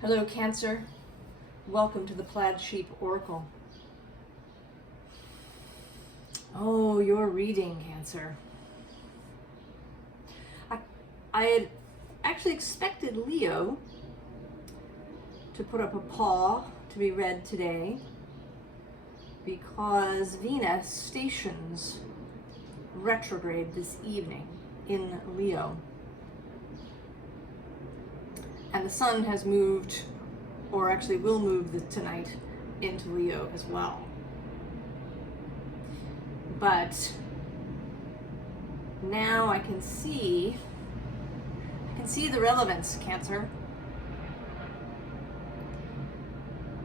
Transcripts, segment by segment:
Hello, Cancer. Welcome to the Plaid Sheep Oracle. Oh, your reading, Cancer. I had actually expected Leo to put up a paw to be read today because Venus stations retrograde this evening in Leo. And the sun has moved, or actually will move tonight, into Leo as well. But now I can see the relevance, Cancer,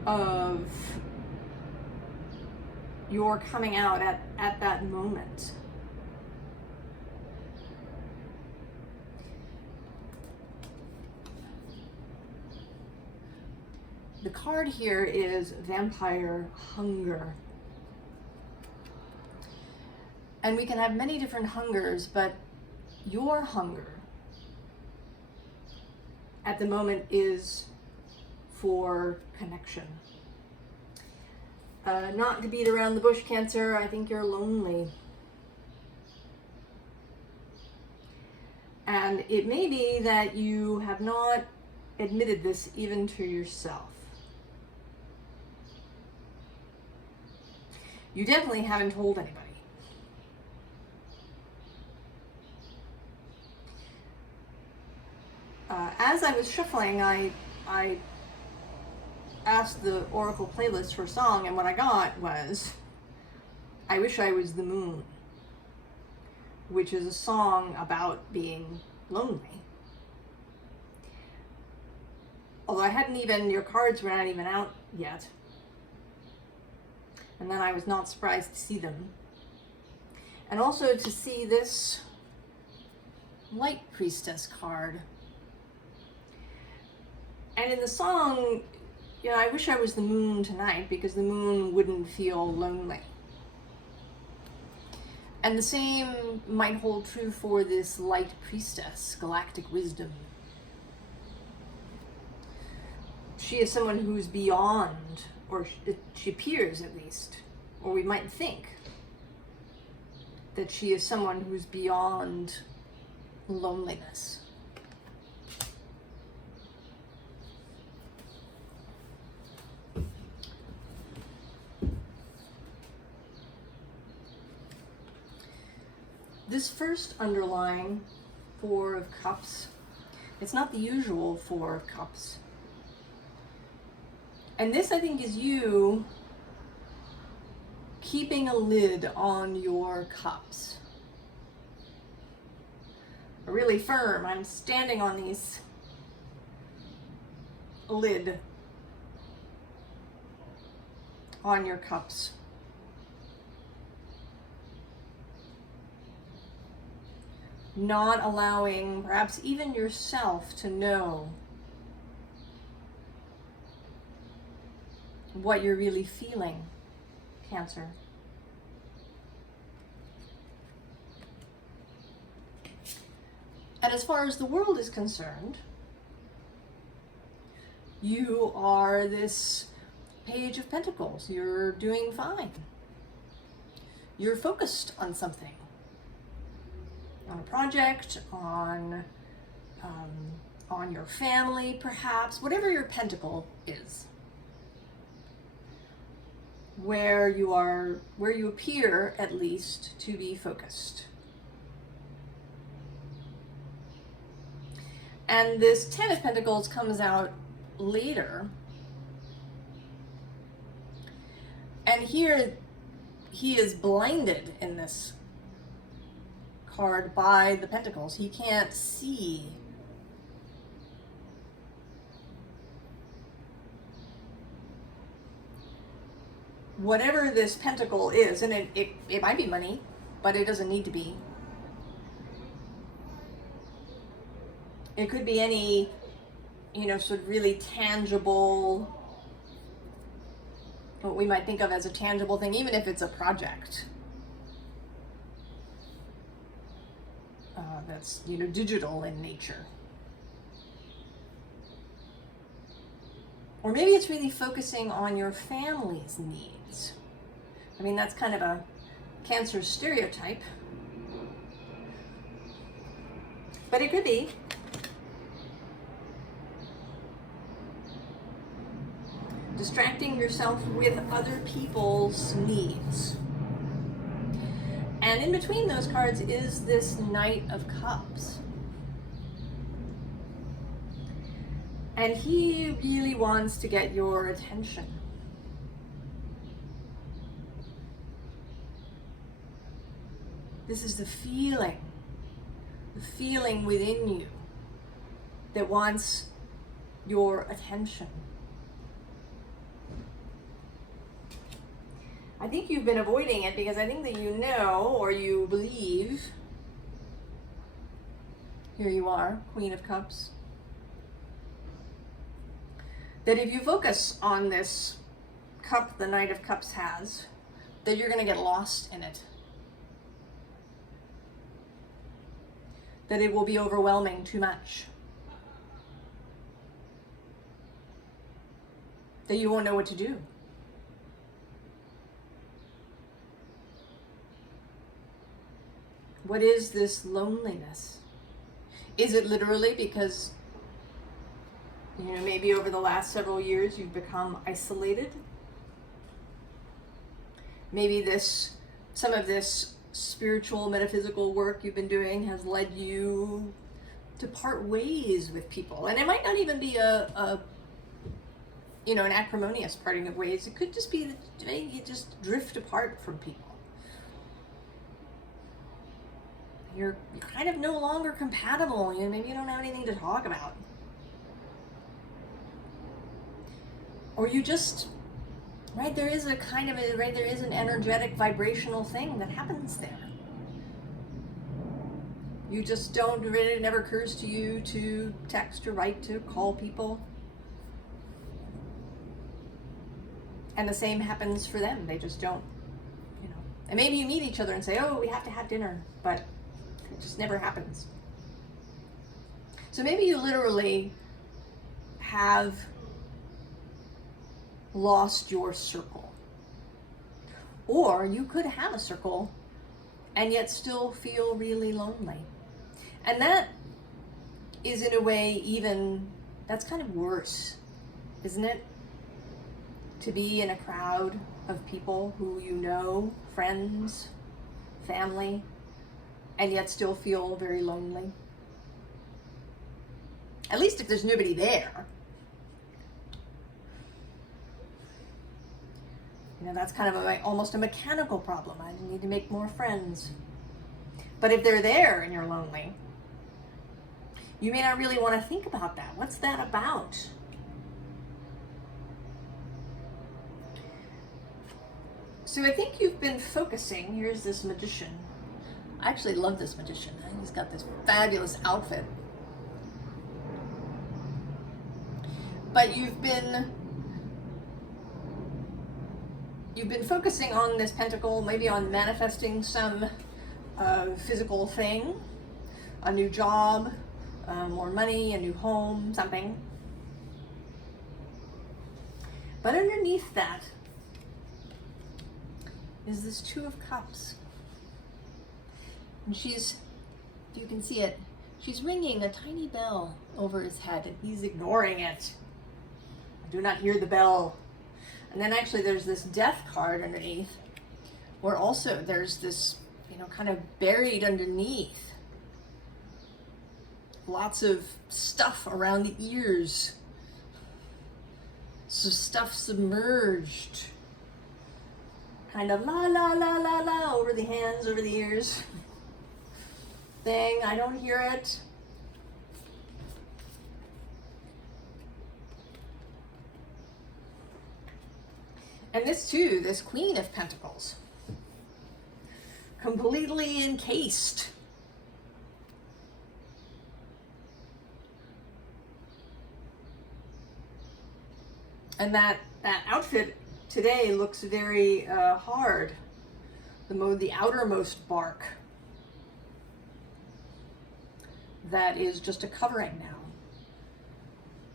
of your coming out at that moment. The card here is Vampire Hunger. And we can have many different hungers, but your hunger at the moment is for connection. Not to beat around the bush, Cancer, I think you're lonely. And it may be that you have not admitted this even to yourself. You definitely haven't told anybody. As I was shuffling, I asked the Oracle playlist for a song, and what I got was I Wish I Was the Moon, which is a song about being lonely. Although your cards were not even out yet. And then I was not surprised to see them. And also to see this Light Priestess card. And in the song, I wish I was the moon tonight because the moon wouldn't feel lonely. And the same might hold true for this Light Priestess, Galactic Wisdom. She is someone who's beyond, or she appears at least, or we might think that she is someone who's beyond loneliness. This first underlying Four of Cups, it's not the usual Four of Cups. And this, I think, is you keeping a lid on your cups. Really firm. I'm standing on these lid on your cups. Not allowing perhaps even yourself to know what you're really feeling, Cancer. And as far as the world is concerned, you are this Page of Pentacles. You're doing fine. You're focused on something. On a project, on your family, perhaps, whatever your pentacle is. Where you appear, at least, to be focused. And this Ten of Pentacles comes out later. And here, he is blinded in this card by the Pentacles. He can't see whatever this pentacle is, and it might be money, but it doesn't need to be. It could be any, sort of really tangible, what we might think of as a tangible thing, even if it's a project. That's, digital in nature. Or maybe it's really focusing on your family's needs. I mean, that's kind of a Cancer stereotype. But it could be. Distracting yourself with other people's needs. And in between those cards is this Knight of Cups. And he really wants to get your attention. This is the feeling within you that wants your attention. I think you've been avoiding it because I think that you know, or you believe, here you are, Queen of Cups, that if you focus on this cup the Knight of Cups has, that you're going to get lost in it. That it will be overwhelming too much. That you won't know what to do. What is this loneliness? Is it literally because, maybe over the last several years you've become isolated? Maybe some of this spiritual, metaphysical work you've been doing has led you to part ways with people. And it might not even be an acrimonious parting of ways. It could just be that you just drift apart from people. You're kind of no longer compatible. Maybe you don't have anything to talk about. Or you just, there is a kind of there is an energetic vibrational thing that happens there. You just don't, it never occurs to you to text or write, to call people. And the same happens for them. They just don't, And maybe you meet each other and say, oh, we have to have dinner, but it just never happens. So maybe you literally have lost your circle. Or you could have a circle and yet still feel really lonely. And that is in a way that's kind of worse, isn't it? To be in a crowd of people who you know, friends, family, and yet still feel very lonely. At least if there's nobody there. That's kind of almost a mechanical problem. I need to make more friends. But if they're there and you're lonely, you may not really want to think about that. What's that about? So I think you've been focusing. Here's this magician. I actually love this magician. He's got this fabulous outfit. But you've been focusing on this pentacle, maybe on manifesting some physical thing, a new job, more money, a new home, something. But underneath that is this Two of Cups. And she's, if you can see it, she's ringing a tiny bell over his head and he's ignoring it. I do not hear the bell. And then actually there's this Death card underneath, where also there's this, kind of buried underneath. Lots of stuff around the ears. So stuff submerged. Kind of la la la la la over the hands, over the ears. Thing, I don't hear it. And this too, this Queen of Pentacles, completely encased. And that outfit today looks very hard. The outermost bark. That is just a covering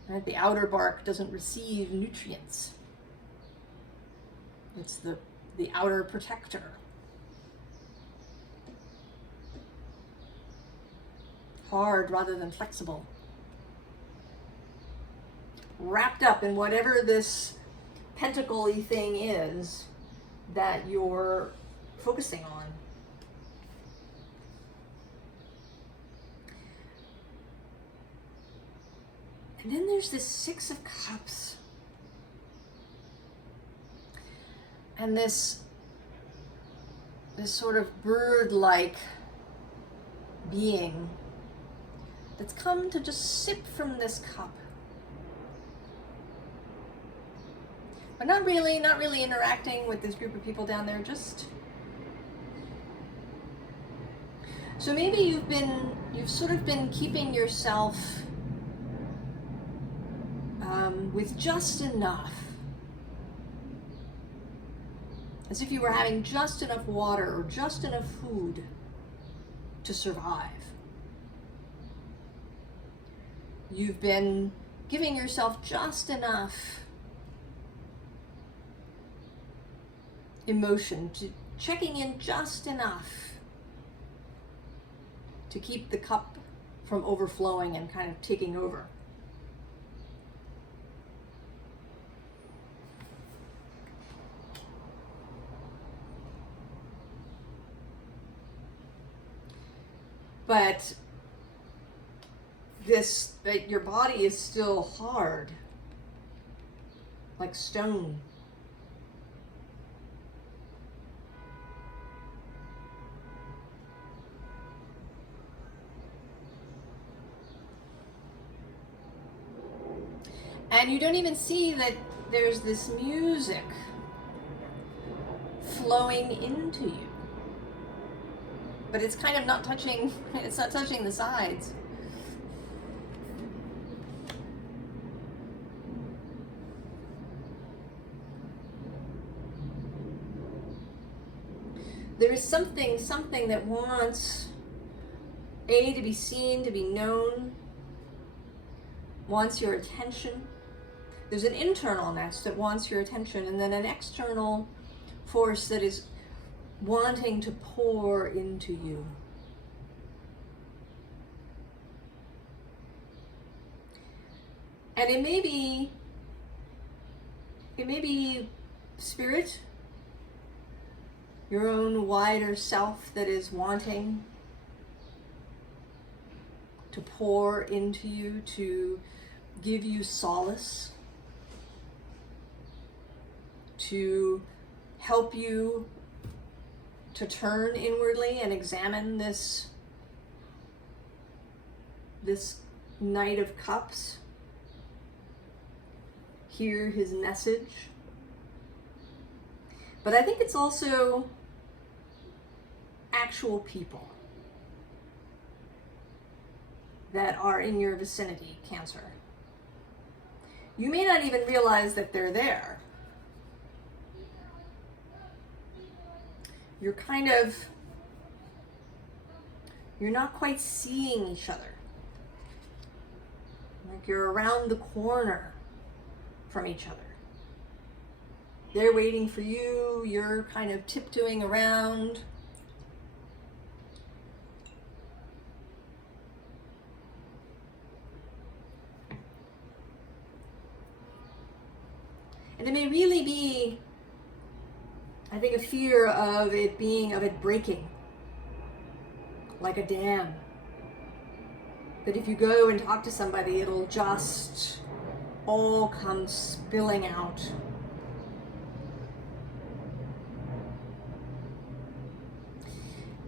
now. Right? The outer bark doesn't receive nutrients. It's the outer protector. Hard rather than flexible. Wrapped up in whatever this pentacle-y thing is that you're focusing on. And then there's this Six of Cups. And this sort of bird-like being that's come to just sip from this cup. But not really interacting with this group of people down there, just... So maybe you've sort of been keeping yourself with just enough. As if you were having just enough water or just enough food to survive. You've been giving yourself just enough emotion, to checking in just enough to keep the cup from overflowing and kind of taking over. But your body is still hard, like stone. And you don't even see that there's this music flowing into you. But it's kind of not touching, it's not touching the sides. There is something that wants to be seen, to be known, wants your attention. There's an internal nest that wants your attention, and then an external force that is wanting to pour into you. And it may be spirit, your own wider self that is wanting to pour into you, to give you solace, to help you to turn inwardly and examine this Knight of Cups, hear his message. But I think it's also actual people that are in your vicinity, Cancer. You may not even realize that they're there. You're not quite seeing each other. Like you're around the corner from each other. They're waiting for you, you're kind of tiptoeing around. And it may really be, I think, a fear of it breaking, like a dam. That if you go and talk to somebody, it'll just all come spilling out.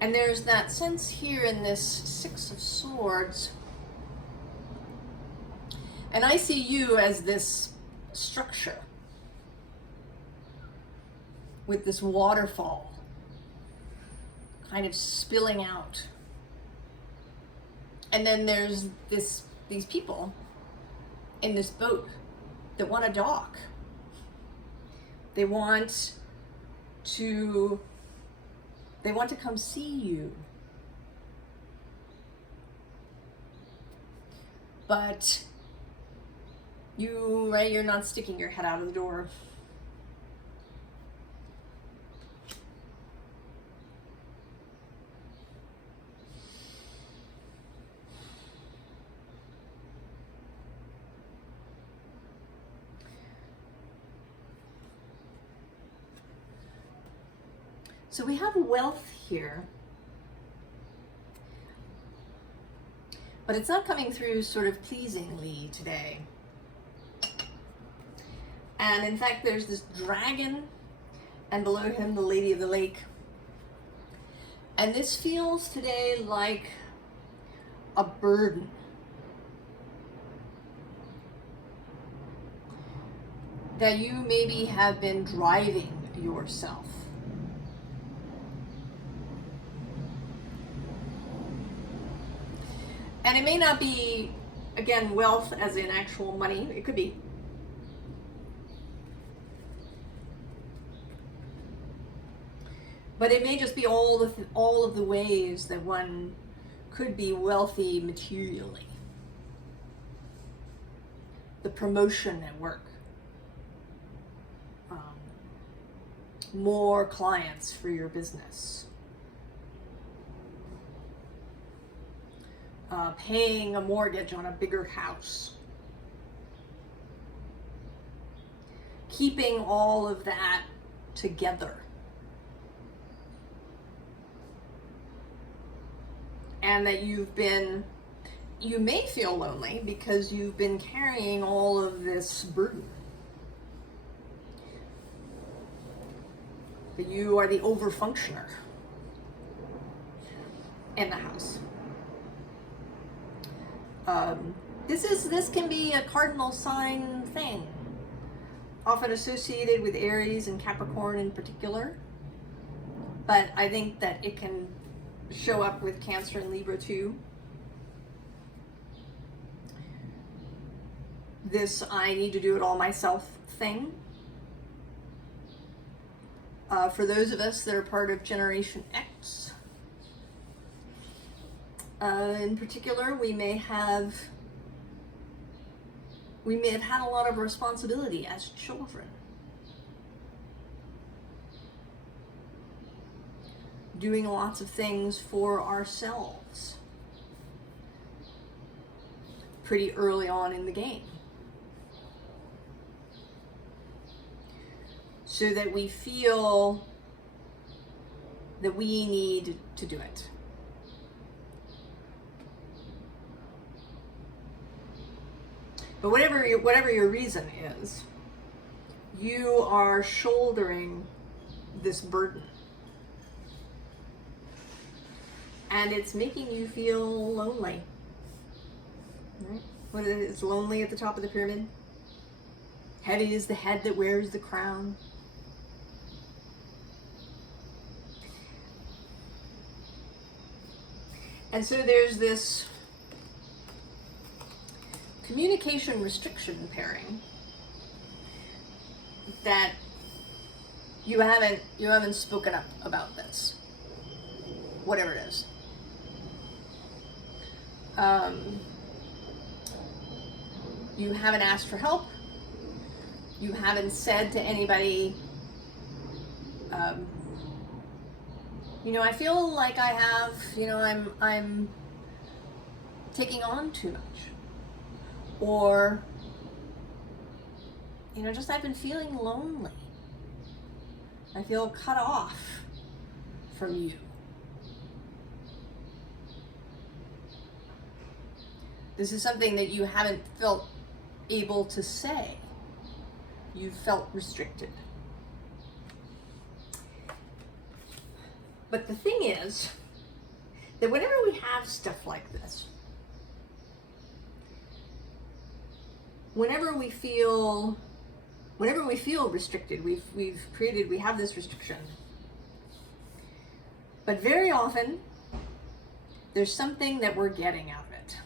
And there's that sense here in this Six of Swords. And I see you as this structure with this waterfall kind of spilling out. And then there's these people in this boat that want to dock. They want to come see you. But You're not sticking your head out of the door. So we have wealth here, but it's not coming through sort of pleasingly today. And in fact, there's this dragon, and below him, the Lady of the Lake. And this feels today like a burden. That you maybe have been driving yourself. And it may not be, again, wealth as in actual money. It could be. But it may just be all of the ways that one could be wealthy materially. The promotion at work. More clients for your business. Paying a mortgage on a bigger house. Keeping all of that together. And that you may feel lonely because you've been carrying all of this burden. That you are the overfunctioner in the house. This can be a cardinal sign thing, often associated with Aries and Capricorn in particular. But I think that it can show up with Cancer and Libra too. This I need to do it all myself thing. For those of us that are part of Generation X, in particular, we may have had a lot of responsibility as children. Doing lots of things for ourselves pretty early on in the game. So that we feel that we need to do it. But whatever your reason is, you are shouldering this burden. And it's making you feel lonely. Right? What is it? It's lonely at the top of the pyramid. Heavy is the head that wears the crown. And so there's this communication restriction pairing that you haven't spoken up about this, whatever it is. You haven't asked for help. You haven't said to anybody, I feel like I have, I'm taking on too much. Or, just I've been feeling lonely. I feel cut off from you. This is something that you haven't felt able to say. You've felt restricted. But the thing is that whenever we have stuff like this, whenever we feel restricted, we have this restriction. But very often, there's something that we're getting out of it.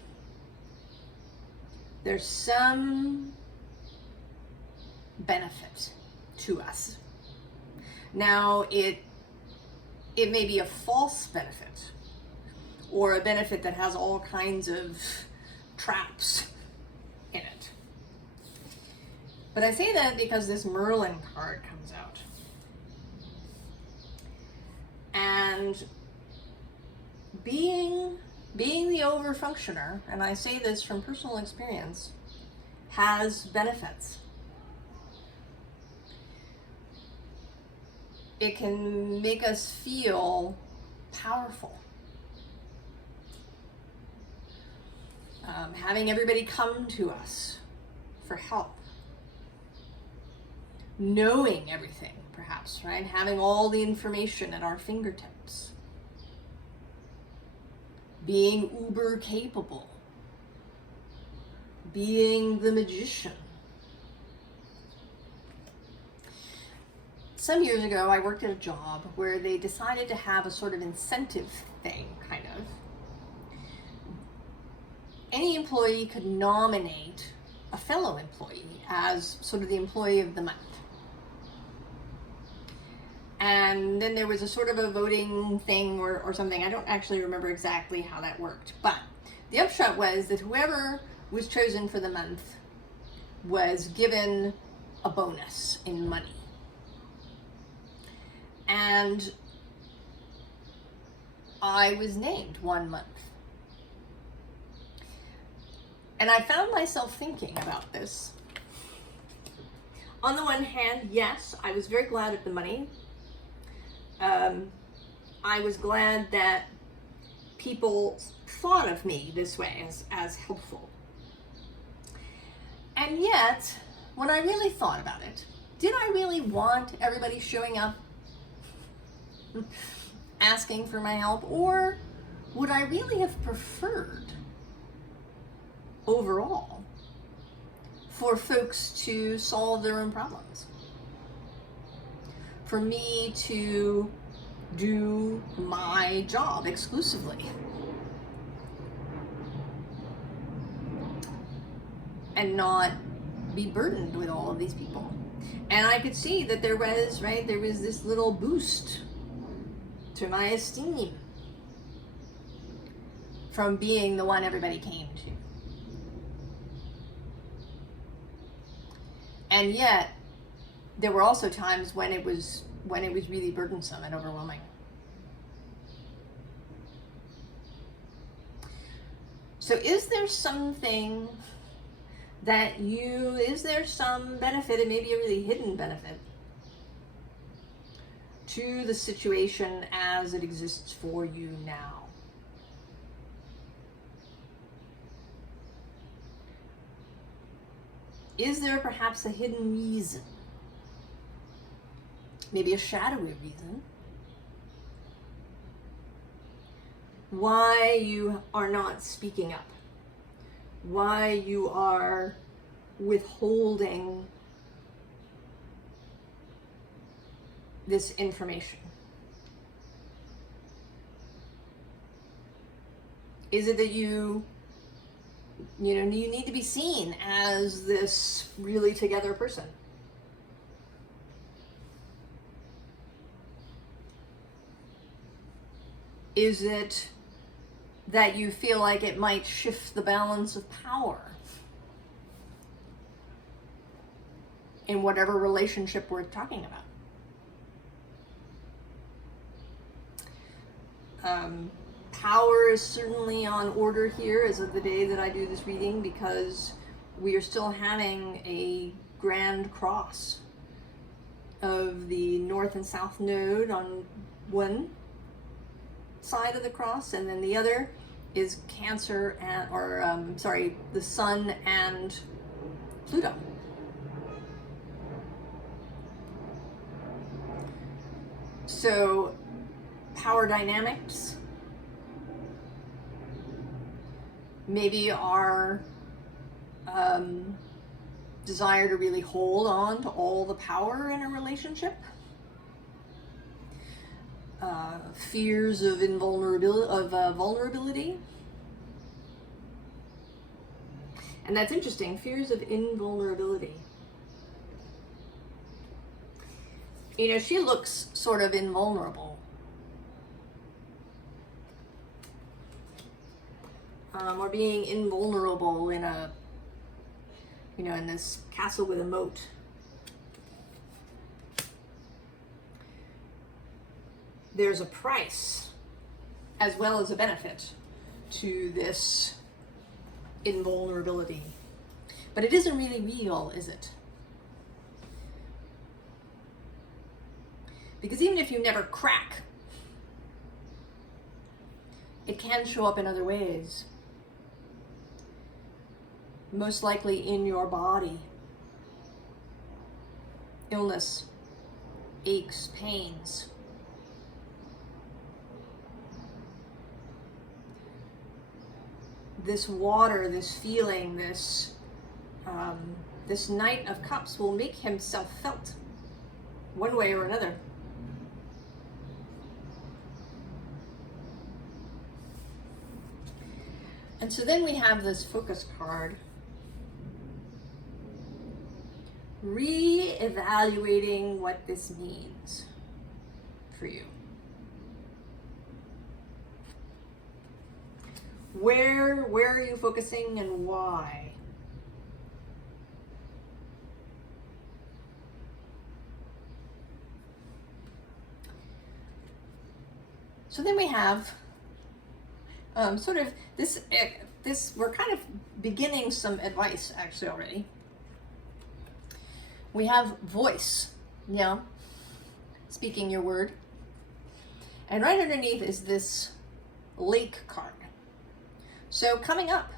There's some benefit to us. Now, it may be a false benefit, or a benefit that has all kinds of traps in it. But I say that because this Merlin card comes out. And being the overfunctioner, and I say this from personal experience, has benefits. It can make us feel powerful. Having everybody come to us for help. Knowing everything, perhaps, right? Having all the information at our fingertips. Being uber capable. Being the magician. Some years ago, I worked at a job where they decided to have a sort of incentive thing, kind of. Any employee could nominate a fellow employee as sort of the employee of the month. And then there was a sort of a voting thing or something. I don't actually remember exactly how that worked. But the upshot was that whoever was chosen for the month was given a bonus in money. And I was named one month. And I found myself thinking about this. On the one hand, yes, I was very glad of the money. I was glad that people thought of me this way as helpful. And yet, when I really thought about it, did I really want everybody showing up asking for my help? Or would I really have preferred overall for folks to solve their own problems? For me to do my job exclusively and not be burdened with all of these people. And I could see that there was this little boost to my esteem from being the one everybody came to. And yet, there were also times when it was really burdensome and overwhelming. So is there something is there some benefit, and maybe a really hidden benefit, to the situation as it exists for you now? Is there perhaps a hidden reason? Maybe a shadowy reason why you are not speaking up, why you are withholding this information? Is it that you need to be seen as this really together person? Is it that you feel like it might shift the balance of power in whatever relationship we're talking about? Power is certainly on order here as of the day that I do this reading, because we are still having a grand cross of the North and South Node on one side of the cross, and then the other is Cancer the Sun and Pluto. So power dynamics maybe our desire to really hold on to all the power in a relationship, fears of vulnerability. And that's interesting, fears of invulnerability. She looks sort of invulnerable. Or being invulnerable in a you know, in this castle with a moat. There's a price as well as a benefit to this invulnerability. But it isn't really real, is it? Because even if you never crack, it can show up in other ways. Most likely in your body. Illness, aches, pains. This water, this feeling, this Knight of Cups will make himself felt one way or another. And so then we have this focus card, re-evaluating what this means for you. Where are you focusing and why? So then we have sort of this, we're kind of beginning some advice actually already. We have voice, yeah, speaking your word. And right underneath is this lake card. So coming up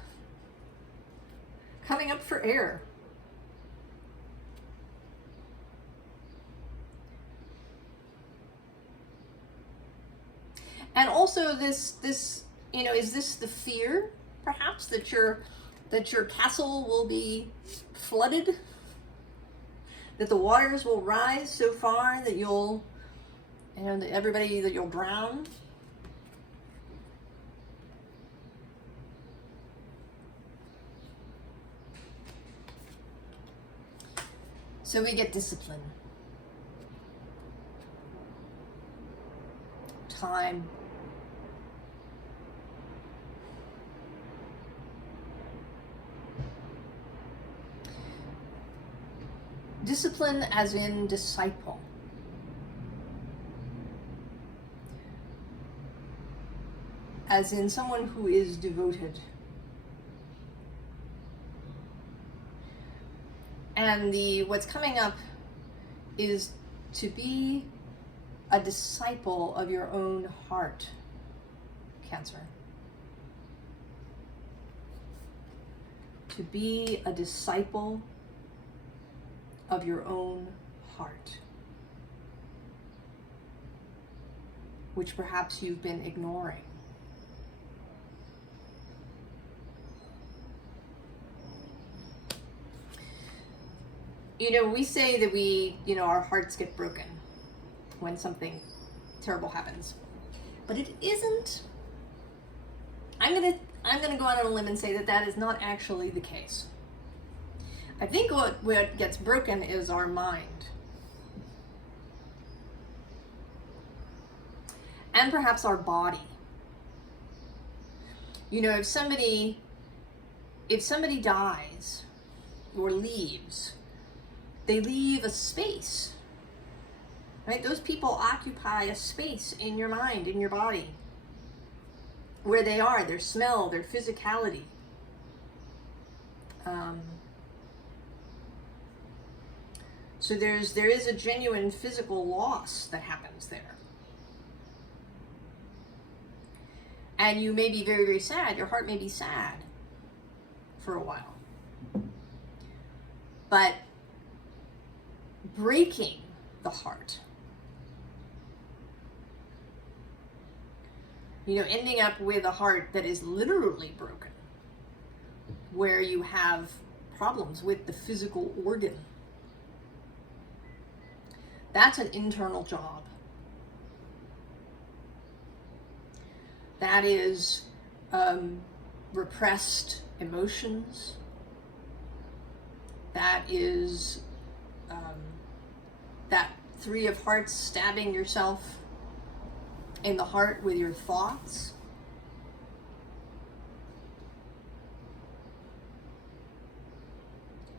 for air. And also this, you know, is this the fear perhaps that your castle will be flooded? That the waters will rise so far that you'll, you know, that everybody, that you'll drown? So we get discipline, time, discipline as in disciple. As in someone who is devoted. And what's coming up is to be a disciple of your own heart, Cancer. To be a disciple of your own heart, which perhaps you've been ignoring. You know, we say that our hearts get broken when something terrible happens, but it isn't. I'm gonna go out on a limb and say that is not actually the case. I think what gets broken is our mind. And perhaps our body. You know, if somebody dies or leaves, they leave a space, right? Those people occupy a space in your mind, in your body, where they are, their smell, their physicality. So there is a genuine physical loss that happens there. And you may be very, very sad. Your heart may be sad for a while. But breaking the heart, ending up with a heart that is literally broken, where you have problems with the physical organ, that's an internal job. That is repressed emotions. That is that Three of Hearts, stabbing yourself in the heart with your thoughts.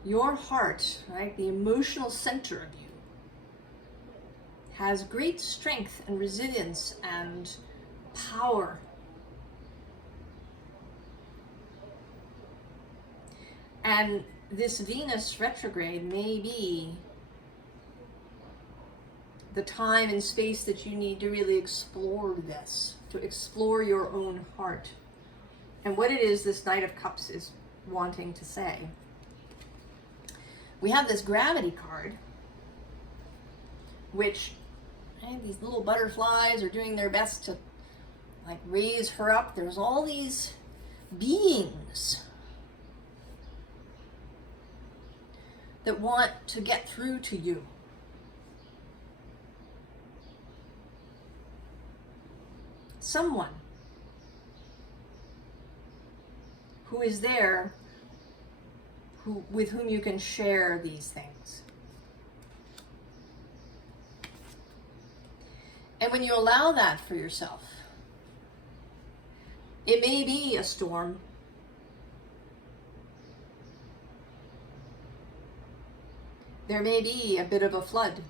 your heart, right, the emotional center of you, has great strength and resilience and power. And this Venus retrograde may be the time and space that you need to really explore this, to explore your own heart and what it is this Knight of Cups is wanting to say. We have this Gravity card, which, right, these little butterflies are doing their best to like raise her up. There's all these beings that want to get through to you. Someone who is there, with whom you can share these things. And when you allow that for yourself, it may be a storm. There may be a bit of a flood.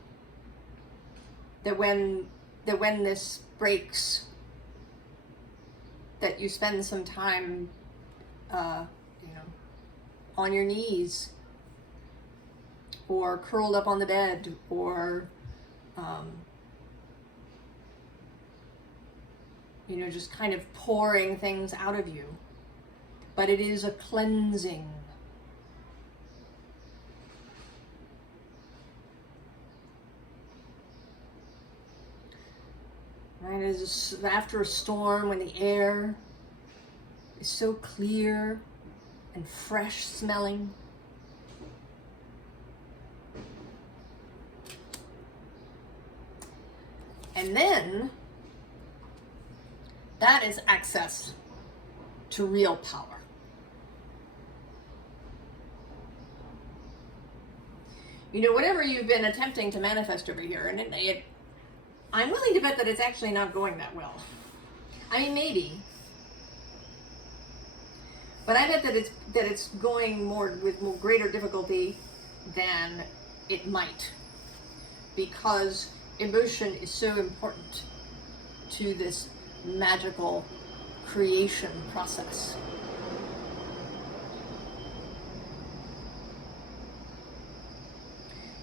That when this breaks, that you spend some time, on your knees, or curled up on the bed, or, just kind of pouring things out of you. But it is a cleansing. Right? It is after a storm, when the air is so clear and fresh smelling. And then that is access to real power. Whatever you've been attempting to manifest over here, and I'm willing to bet that it's actually not going that well. I mean, maybe. But I bet that it's going with greater difficulty than it might, because emotion is so important to this magical creation process.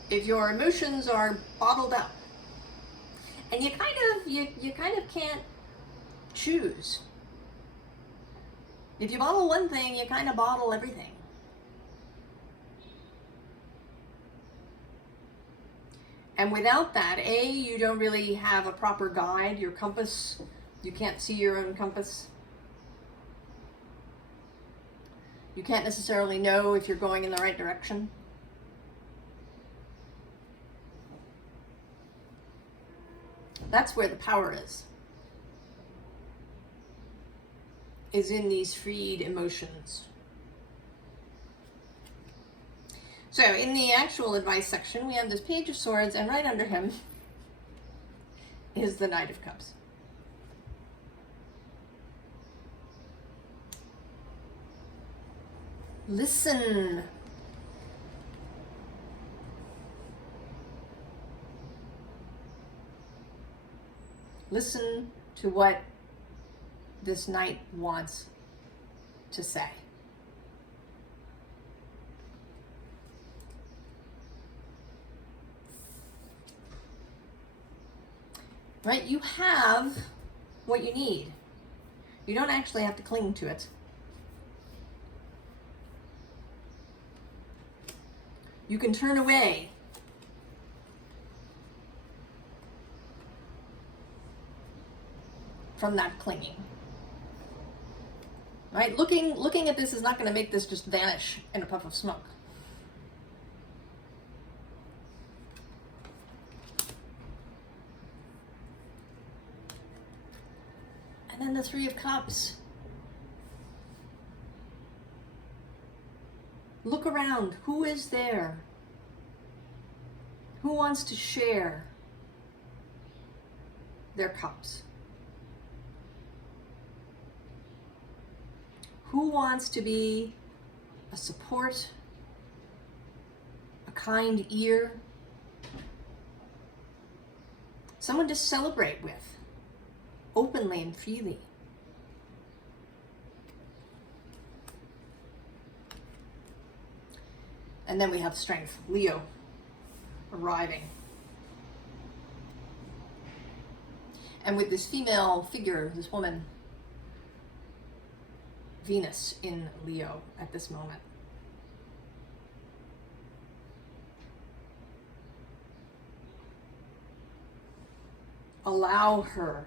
If your emotions are bottled up, and you kind of can't choose. If you bottle one thing, you kind of bottle everything. And without that, you don't really have a proper guide, your compass. You can't see your own compass. You can't necessarily know if you're going in the right direction. That's where the power is in these freed emotions. So in the actual advice section, we have this Page of Swords, and right under him is the Knight of Cups. Listen. Listen to what this knight wants to say. Right? You have what you need. You don't actually have to cling to it. You can turn away. From that clinging. Right? Looking at this is not going to make this just vanish in a puff of smoke. And then the Three of Cups. Look around. Who is there? Who wants to share their cups? Who wants to be a support kind ear, someone to celebrate with, openly and freely. And then we have strength, Leo, arriving. And with this female figure, this woman, Venus in Leo at this moment. Allow her.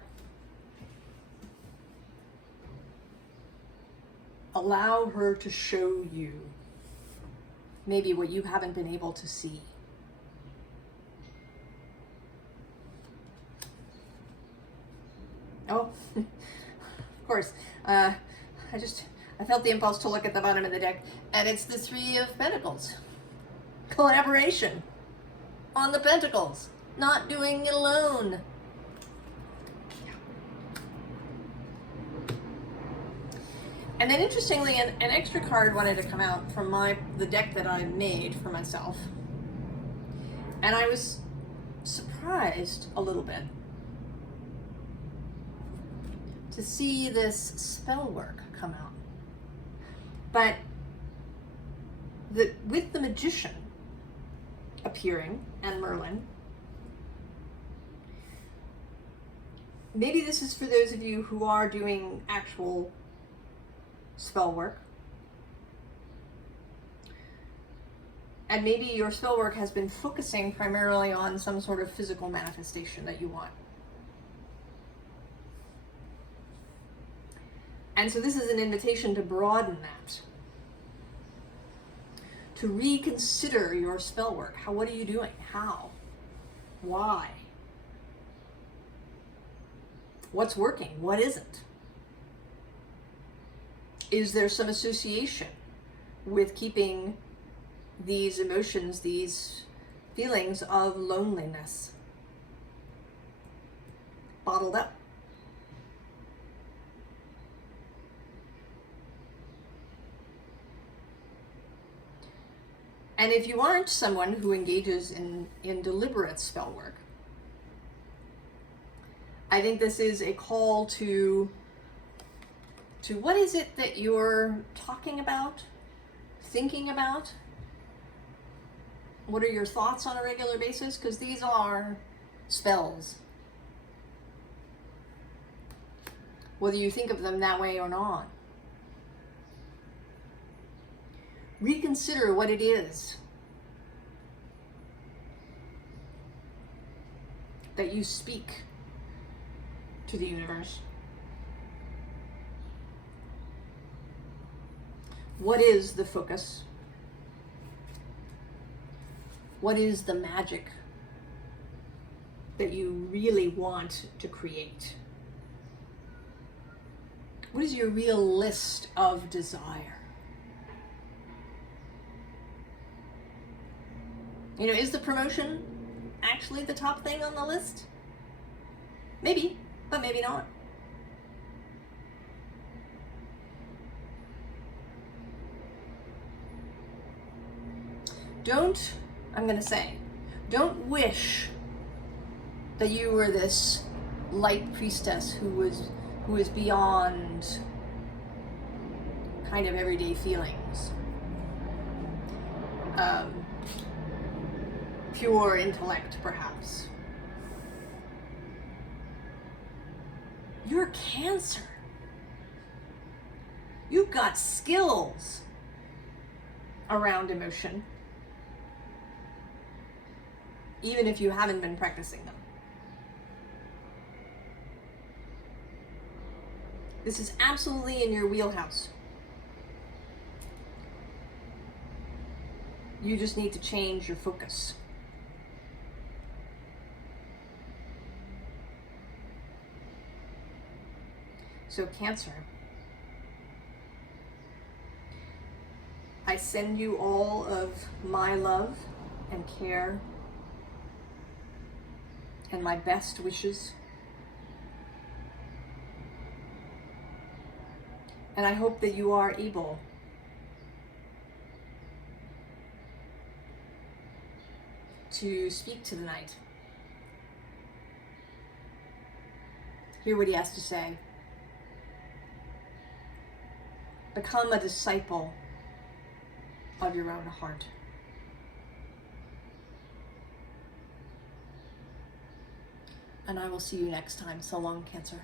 Allow her to show you maybe what you haven't been able to see. Oh, of course. I felt the impulse to look at the bottom of the deck, and it's the Three of Pentacles. Collaboration on the Pentacles. Not doing it alone. And then interestingly, an extra card wanted to come out from the deck that I made for myself. And I was surprised a little bit to see this spell work come out. But with the Magician appearing and Merlin, maybe this is for those of you who are doing actual spell work. And maybe your spell work has been focusing primarily on some sort of physical manifestation that you want. And so this is an invitation to broaden that. To reconsider your spell work. What are you doing? How? Why? What's working? What isn't? Is there some association with keeping these emotions, these feelings of loneliness bottled up? And if you aren't someone who engages in deliberate spell work, I think this is a call to what is it that you're talking about, thinking about? What are your thoughts on a regular basis? Because these are spells. Whether you think of them that way or not. Reconsider what it is that you speak to the universe. What is the focus? What is the magic that you really want to create? What is your real list of desire? You know, is the promotion actually the top thing on the list? Maybe, but maybe not. Don't wish that you were this light priestess who was beyond kind of everyday feelings. Pure intellect, perhaps. You're Cancer. You've got skills around emotion, even if you haven't been practicing them. This is absolutely in your wheelhouse. You just need to change your focus. So Cancer, I send you all of my love and care and my best wishes. And I hope that you are able to speak to the knight. Hear what he has to say. Become a disciple of your own heart. And I will see you next time. So long, Cancer.